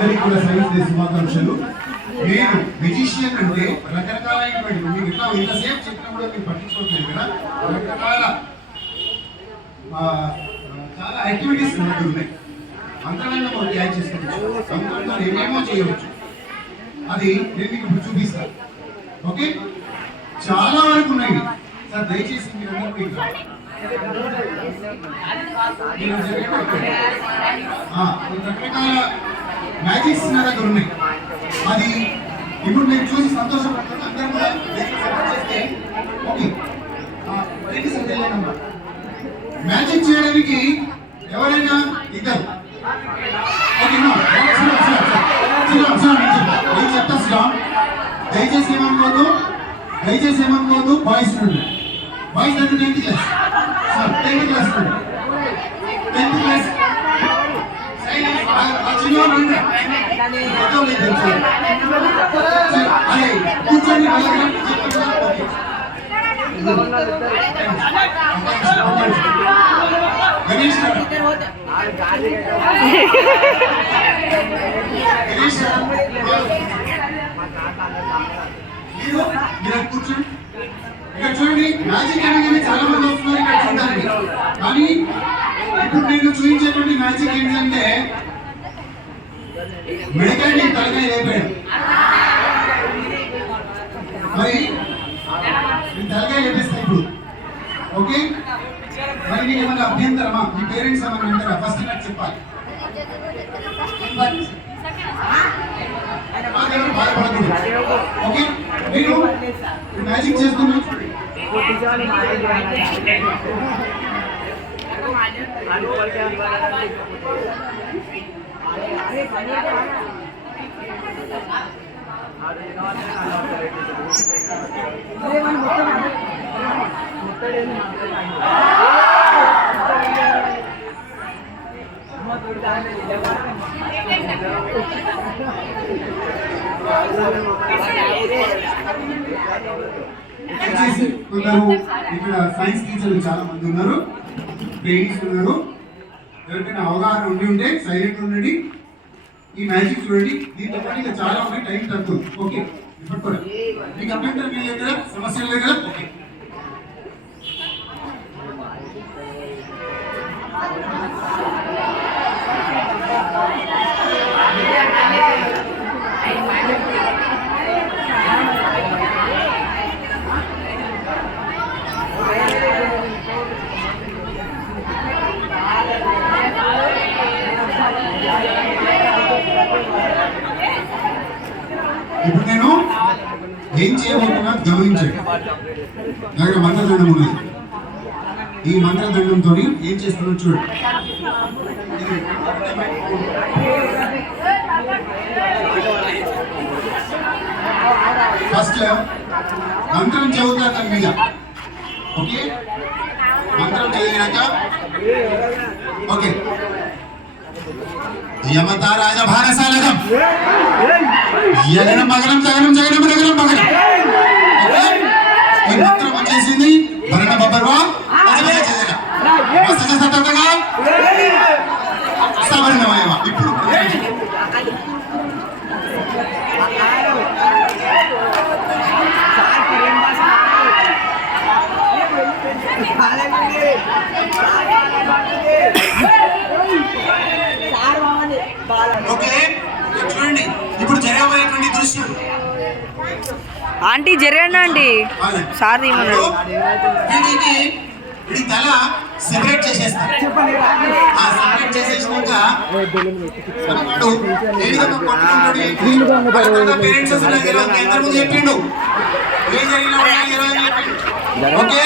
అందరికీ కూడా service day శుభాకాంక్షలు. నేను మెజిషియన్ అంటే రకరకాలైనటువంటి మీకు ఇట్లా ఇంతసేపు చెప్పినా కూడా మీరు పట్టించుకోవట్లేదు కదా. రకరకాల చాలా యాక్టివిటీస్ మన దగ్గర ఉన్నాయి. అంతరంగా మనం యాడ్ చేసుకోవచ్చు, అంతరంగా ఏమేమో చేయవచ్చు. అది నేను మీకు ఇప్పుడు చూపిస్తాను. ఓకే, చాలా వరకు ఉన్నాయి సార్. దయచేసి మీరు రకరకాల మ్యాజిక్స్ నా దగ్గర ఉన్నాయి. అది ఇప్పుడు నేను చూసి సంతోషపడుతున్నాను. అందరూ కూడా చేస్తే ఓకే. మ్యాజిక్ చేయడానికి ఎవరైనా ఇద్దరు ఓకేనా? నేను చెప్తా శ్రీరామ్. దయచేసి ఏమనుకోవద్దు. బాయ్స్ నుండి బాయ్స్ అంటే 10th class sir. 10th class కూర్చొని గణేష్ మీరు కూర్చోండి. ఇక్కడ చూడండి, మ్యాజిక్ అనగానే చాలా మంది వస్తున్నారు ఇక్కడ చూడడానికి. కానీ ఇప్పుడు నేను చూపించేటువంటి మ్యాజిక్ ఏంటంటే మెడికల్ తలకాయ లేపాడు. మరి తలకాయ లేపేస్తాయి ఇప్పుడు. ఓకే, మరి మీకు ఏమైనా అభ్యంతరమా? మీ పేరెంట్స్ ఏమైనా అంటారా? ఫస్ట్ నాకు చెప్పాలి. ఓకే, మీరు మ్యాజిక్ చేస్తున్నారు. కొందరు ఇక్కడ సైన్స్ టీచర్లు చాలా మంది ఉన్నారు, ట్రైనింగ్స్ ఉన్నారు. ఎవరికైనా అవగాహన ఉంటే సైలెంట్ ఉండండి. ఈ మ్యాజిక్ చూడండి. దీంతో పాటు చాలా ఉన్నాయి, టైం తక్కువ. ఓకే, ఇప్పుడు కూడా మీకు అభ్యంతరం లేదు కదా, సమస్యలు లేదు కదా? ఓకే, ఇప్పుడు నేను ఏం చేయబోతున్నా గమనించండి. దగ్గర మంత్రదండం ఉన్నది. ఈ మంత్రదండంతో ఏం చేస్తున్నా చూడండి. ఫస్ట్ మంత్రం చదువుతా దాని మీద. ఓకే, మంత్రం చదివినాక ఓకే. యమతారాజ భారసాలకం యగనం మగనం జగనం జగనం నగరం మగనం. ఈ మంత్రం వచ్చేసింది. భరణ బబ్బర్వా సవర్ణమయమా. ఇప్పుడు ఓకే, చూడండి. ఇప్పుడు జరగబోయేటువంటి దృశ్యం. ఆంటీ జరగండి సార్. వీడికి వీడి తల సెపరేట్ చేసేస్తారు. ఆ సెపరేట్ చేసేసినాక పేరెంట్స్ ముందు చెప్పిండు ఏం జరిగినా. ఓకే,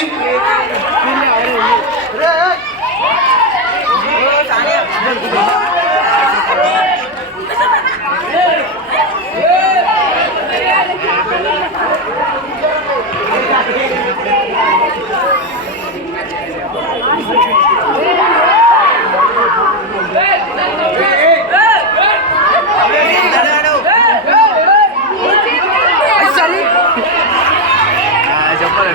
చెప్పాలి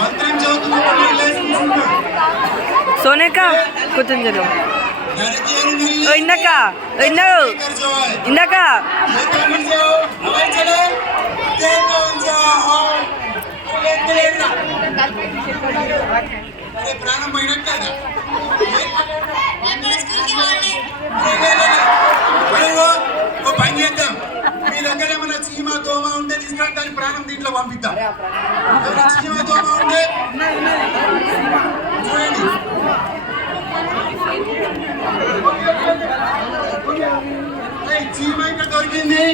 మంత్రం చదువుతున్నప్పుడు లేచి కూర్చుంటాడు. సోనేక కొంచెం జరుగు ఇందాక ఇందాక ప్రాణం పోయినట్టు పని చేద్దాం. మీ దగ్గర ఏమైనా చీమ దోమ ఉంటే తీసుకుని దాని ప్రాణం దీంట్లో పంపిద్దాం. చీమ దోమ ఉంటే చూడండి. చీమ ఇక్కడ దొరికింది.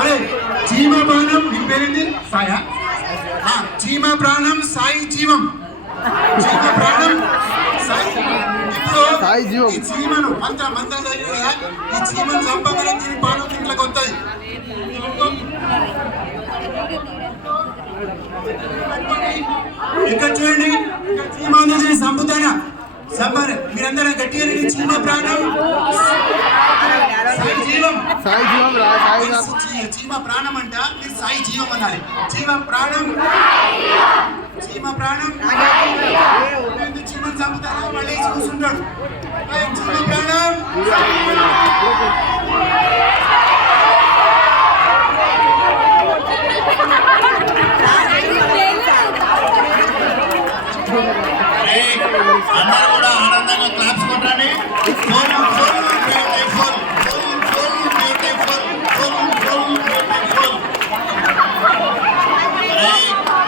అరే చీమ ప్రాణం మీ పేరేంది? సాయా? చీమ ప్రాణం సాయి జీవం. చీమ ప్రాణం సాయి. ఇప్పుడు ఈ చీమను మంత్రం చదివిన కదా, ఈ చీమను చంపగల దీని ప్రాణం దీంట్లోకి వస్తుంది. ఇక్కడ చూడండి, ఇక్కడ చీమ ఉంది, చంపుతానా? సంబర్ మీరందరూ గట్టిగా చీమ ప్రాణం సాయి జీవం. చీమ ప్రాణం అంట, మీరు సాయి జీవం అనాలి. చీమ ప్రాణం, చీమ ప్రాణం. చీమను చంపుతారా? మళ్ళీ చూసుంటాడు. చీమ ప్రాణం. అందరూ కూడా ఆనందంగా క్లాప్స్ కొట్టండి.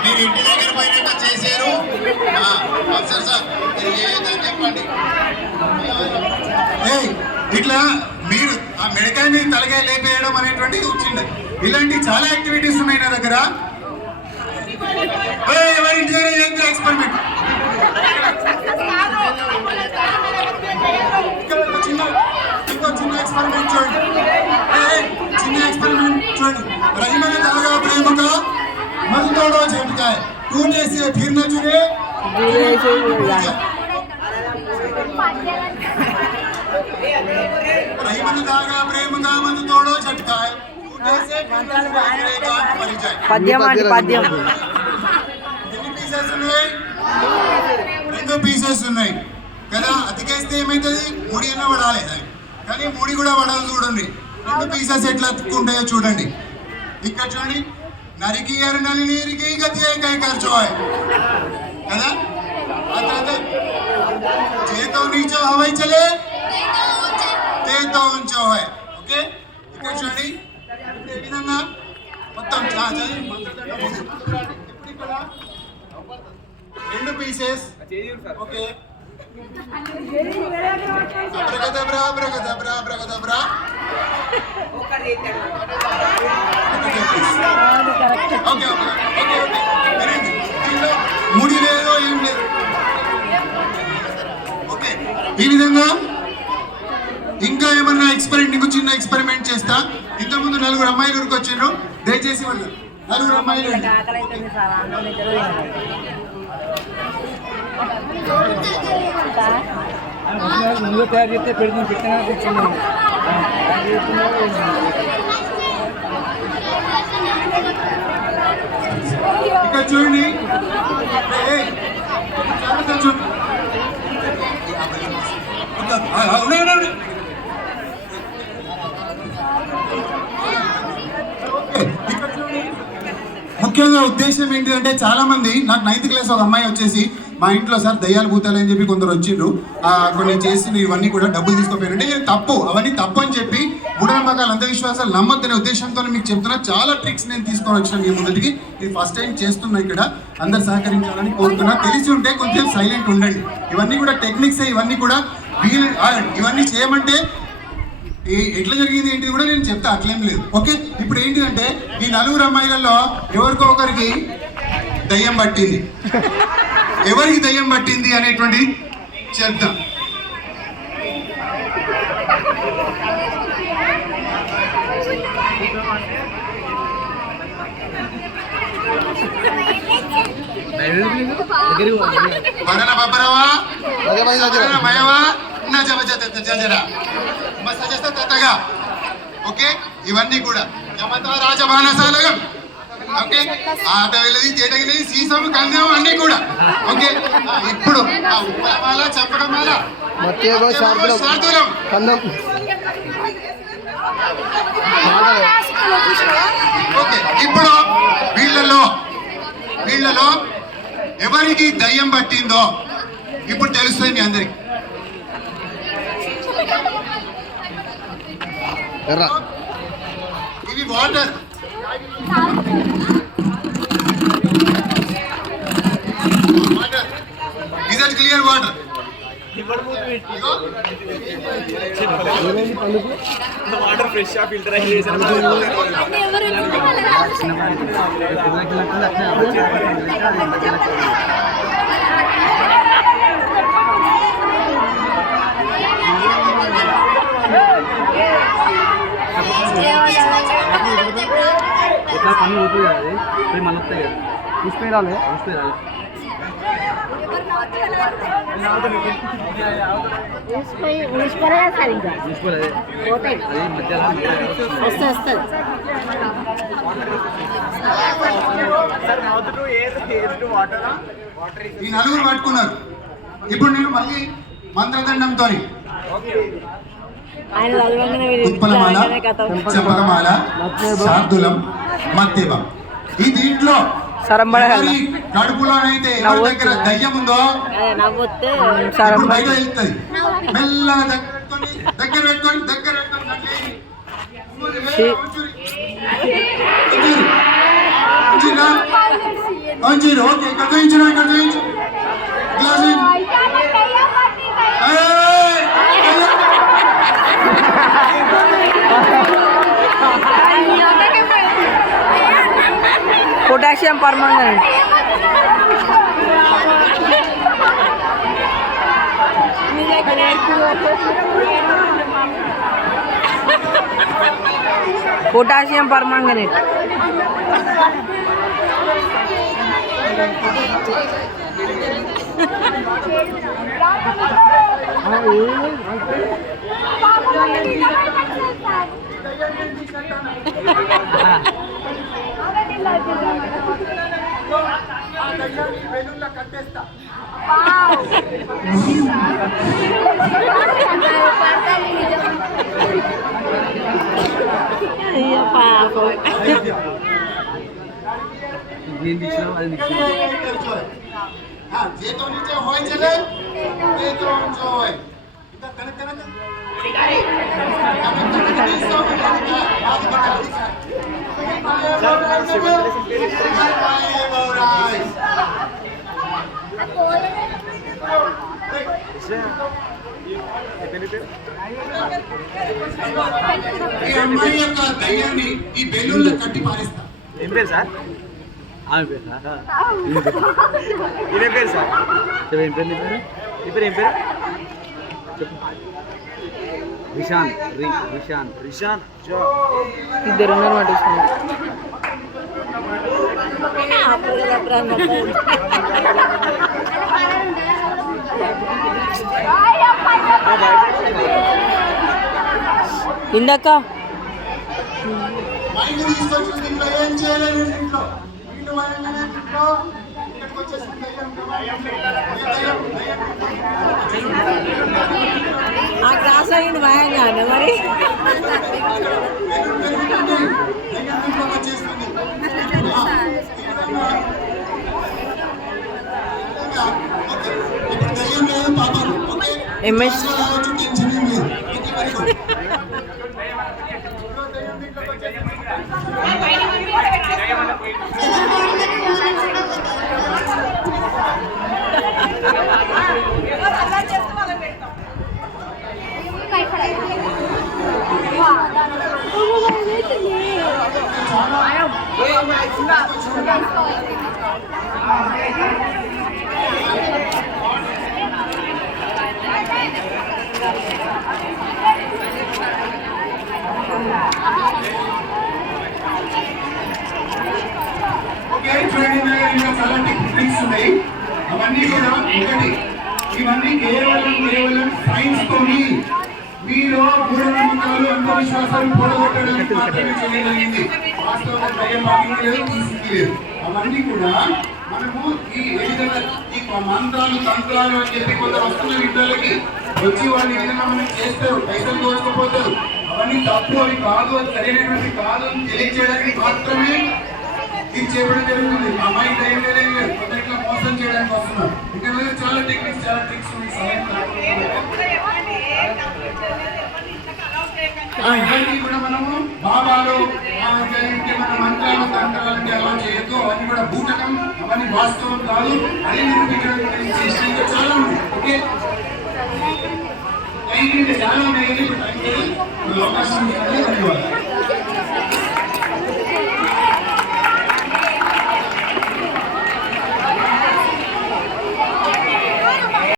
మీరు ఇంటి దగ్గర పోయినాక చేశారు సార్, మీరు ఏదని చెప్పండి. ఇట్లా మీరు ఆ మెడకాయ మీద తలకాయ లేపేయడం అనేటువంటిది వచ్చింది. ఇలాంటి చాలా యాక్టివిటీస్ ఉన్నాయి నా దగ్గర. ఎవరి ఇంటి దగ్గర చేస్తే ఎక్స్పెరిమెంట్. చిన్న ఎక్స్పెరిమెంట్ చూడండి. చిన్న ఎక్స్పెరిమెంట్ చూడండి. రహిమన దాగా ప్రేమగా మజదోడో झटकाए टूटे से फिर न चुने रहीमन दागा प्रेमगा मजदोडो झटकाए टूटे से फिर न चुने गिरेगा मर जाए. పద్యం అండి పద్యం. ఎన్ని పీసెస్ ఉన్నాయి? 2 పీసెస్ ఉన్నాయి కదా. అతికేస్తే ఏమవుతుంది? ముడి అన్న పడాలి, కానీ ముడి కూడా పడదు. చూడండి 2 పీసెస్ ఎట్లా అతుక్కుంటాయో చూడండి. ఇక్కడ చూడండి, నరికి నలి నీరికి గతి కై ఖర్చు కదా. ఆ తర్వాత చేతో నీచో హవై చలే తేతో ఉంచో హై. ఓకే, ఇక్కడ చూడండి. ఇప్పుడు ఏ విధంగా మొత్తం ఇప్పుడు ఇక్కడ 2 pieces. Okay, abracadabra abracadabra abracadabra. Okay okay okay okay. దీంట్లో ముడి లేదు, ఏం లేదు. ఓకే, ఈ విధంగా ఇంకా ఏమన్నా ఎక్స్పెరిమెంట్, నీకు చిన్న ఎక్స్పెరిమెంట్ చేస్తా. ఇంతకుముందు 4 అమ్మాయిలు ఊరికి వచ్చారు. దయచేసి వాళ్ళు 4 అమ్మాయిలు ముందు తయారు చేస్తే పెడుతుంది పెట్టినా ఇక్కడ చూడండి. ముఖ్యంగా ఉద్దేశం ఏంటిదంటే, చాలా మంది నాకు 9th క్లాస్ ఒక అమ్మాయి వచ్చేసి మా ఇంట్లో సార్ దయ్యాలు భూతాలు అని చెప్పి కొందరు వచ్చిండ్రు, కొన్ని చేసి ఇవన్నీ కూడా డబ్బులు తీసుకోపోయారంటే ఇది తప్పు, అవన్నీ తప్పు అని చెప్పి మూఢనమ్మకాలు అంధవిశ్వాసాలు నమ్మద్దనే ఉద్దేశంతో మీకు చెప్తున్నా. చాలా ట్రిక్స్ నేను తీసుకొని వచ్చాను మీ ముందుకి. ఇది ఫస్ట్ టైం చేస్తున్నా ఇక్కడ. అందరు సహకరించాలని కోరుతున్నా. తెలిసి ఉంటే కొంచెం సైలెంట్ ఉండండి. ఇవన్నీ కూడా టెక్నిక్స్, ఇవన్నీ కూడా ఇవన్నీ చేయమంటే ఎట్లా జరిగింది ఏంటిది కూడా నేను చెప్తా, అట్లేం లేదు. ఓకే, ఇప్పుడు ఏంటిదంటే ఈ 4 అమ్మాయిలలో ఎవరికో ఒకరికి దయ్యం పట్టింది. ఎవరికి దయ్యం పట్టింది అనేటువంటి చెప్తాం. బరల బబ్బరవా మయవా నా జరా మసాజేస్తా తత్తగా. ఓకే, ఇవన్నీ కూడా జమతా రాజమానసాలయం. ఓకే, ఆట వెళ్ళది తేట వెళ్ళది సీసం కందం అన్నీ కూడా. ఓకే, ఇప్పుడు ఉప్పలమాల చంపకమాల శార్దూలం. ఓకే, ఇప్పుడు వీళ్ళలో ఎవరికి దయ్యం పట్టిందో ఇప్పుడు తెలుస్తుంది మీ అందరికి. ఇవి water. Is that clear water? Water fresh filter అయ్యి ఎట్లా పని పోతుంది కదా అది మళ్ళీ వస్తాయి కదా తీసుకుని రాలే ఈ నలుగురు పట్టుకున్నారు. ఇప్పుడు నేను మళ్ళీ మంత్రదండంతో ఉత్పలమాల, చంపకమాల, శార్దూలం, మత్తెబం. ఈ దీంట్లో కడుపులోనైతే ఎవరి దగ్గర దయ్యం ఉందో ఇప్పుడు బయట వెళ్తుంది. మెల్లగా దగ్గర పెట్టుకొని ఓకే, ఇక్కడ చూపించు glass. Potassium permanganate. Potassium permanganate. જેતો નીચે હોય છે ને તે તો ઊંચો હોય. કનક ఈ అమ్మాయి యొక్క దయ్యాన్ని ఈ బెలూన్లో కట్టి పారేస్తా. ఏం పేరు సార్? ఆమె పేరు సార్. ఇదే పేరు సార్. ఏం పేరు? ఈ పేరు ఏం పేరు చెప్పు. రిషాన్. ఇద్దరు ఉన్నారు. ఇందాక ఏం చేయలేదు. ఇంట్లో వీళ్ళు భయంగానే ఇంట్లో ఇక్కడికి వచ్చేసి ఆ క్లాస్ అయ్యింది భయంగానే మరి. ఎంఎస్ ఇవన్నీ కేవలం సైన్స్ తోని మీలో మూఢనమ్మకాలు అంధవిశ్వాసాలు పోడగొట్టడానికి మాత్రమే చేయగలిగింది. వాస్తవంగా దయ్యం మాకింది లేదు, తీసింది లేదు. అవన్నీ కూడా మనము ఈ విధంగా ఈ మంత్రాలు తంత్రాలు అని చెప్పి కొందరు వస్తున్న విద్యాలకి వచ్చి వాళ్ళు ఈ విధంగా మనం చేస్తారు, పైసలు దోచుకోపోతారు. అవన్నీ తప్పు, అవి కాదు, అది సరైనటువంటి కాదు అని తెలియజేయడానికి మాత్రమే ఇది చేయడం జరుగుతుంది. మా అమ్మాయి దయ్యం లేదు, కొంత ఇట్లా మోసం చేయడానికి వస్తున్నారు. ఇంకా చాలా టెక్నిక్స్, చాలా ట్రిక్స్ ఉన్నాయి. ఇవన్నీ కూడా మనము బాబాలు మన మంత్రాలు తంత్రాలంటే అలా చేయొద్దు, అవన్నీ కూడా బూటకం, అవన్నీ వాస్తవం కాదు. అదే నిరూపించడానికి ఇంకా చాలా ఉన్నాయి. ఓకే, టైం చాలా ఉన్నాయి. అవకాశం ధన్యవాదాలు.